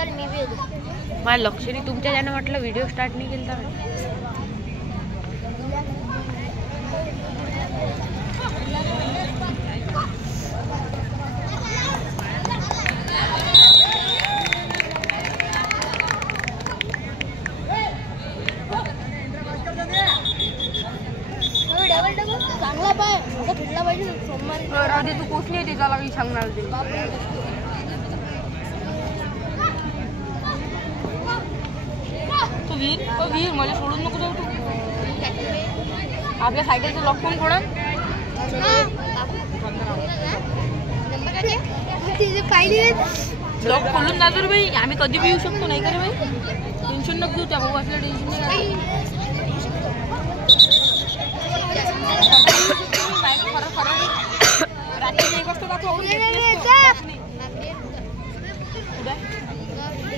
मला लक्ष नाही तुमच्या ज्यानं म्हटलं व्हिडिओ स्टार्ट नाही केला चांगला पाय फिरला पाहिजे सोमवारी राधे तू पोचली आहे त्याला काही सांगणार ते तू वीर मला सोडून नको जाऊ तू आपल्या सायकलचं लॉक कोण फोडन लॉक खोलून जातो रे बाई आम्ही कधी बी येऊ शकतो नाही का रे बाई टेन्शन नको घेऊ त्या भाऊ असलं टेन्शन नाही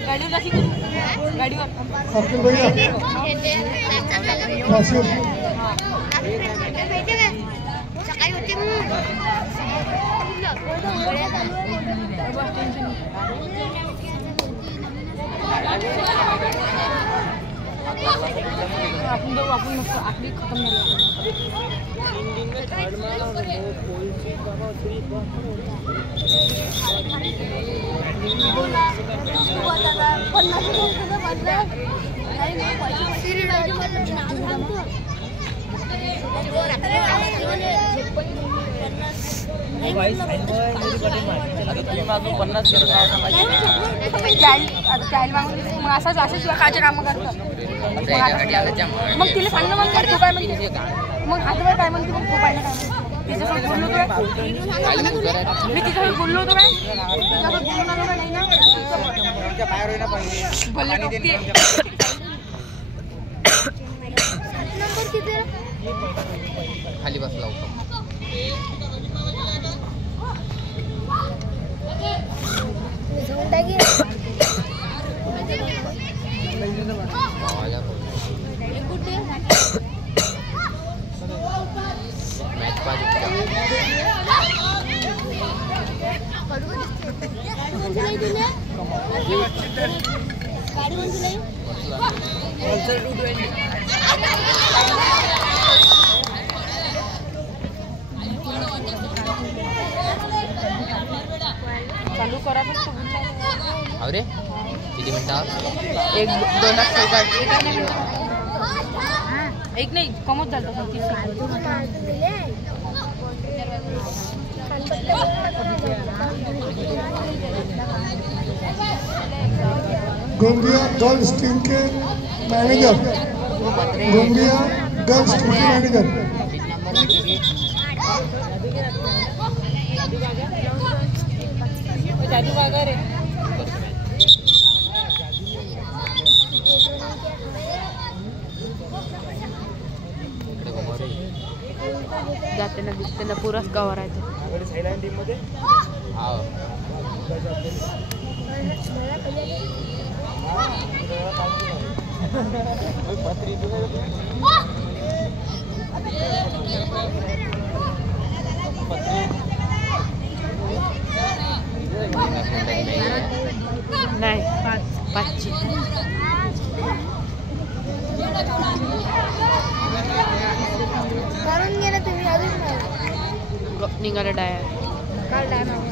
गाडीवर जाशी करू गाडीवर सकाळी होते आपण जाऊ आपण मस्त आखरी खतम असंच काचे कामं करतात मग तिला सांग ना मग तू काय म्हणते मग आता काय म्हणते मग तू काय ना काय तिच्यासोबत बोललो होतो काय मी तिच्यासोबत बोललो होतो काय तिच्यासोबत बोलून आलो का नाही ना भले टोकते खाली बसला होता मॅच चालू करा अरे किती मिनिटावर एक 2 लाख एक नाही कमत झालं गोंदिया गर्ल्स टीम के मैनेजर गोंदिया गर्ल्स टीम के मैनेजर जाते ना दिसते ना पुराच कव्हर आहे नाही 5ची करून गेला तुम्ही अजून निघाला डायर काल टाइम नंतर